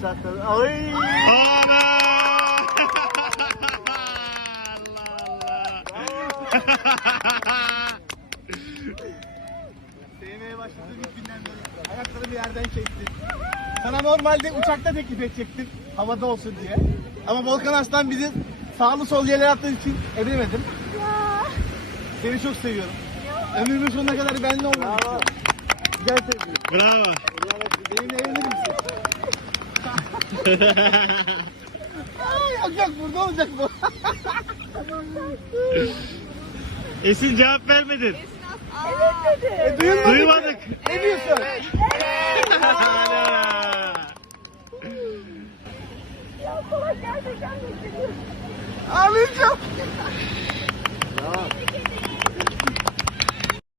sakladı. Ay. Ana! Allah Sevmeye başladığım ilk günden beri ayaklarımı yerden çektim. Sana normalde uçakta teklif edecektim. Havada olsun diye. Ama Volkan Aslan bizi sağlı sol yerlere attığı için edemedim. Seni çok seviyorum. Ömrümün sonuna kadar benimle istiyorum. Güzel sevgilim. Bravo. Ay, yok yok burada olacak bu. Esin cevap vermedin. Evet dedi. E, duyulmadı. Duymadık. Ne diyorsun? Ana! Ya Polat gerçekten dedi. Ağlayacağım. Ya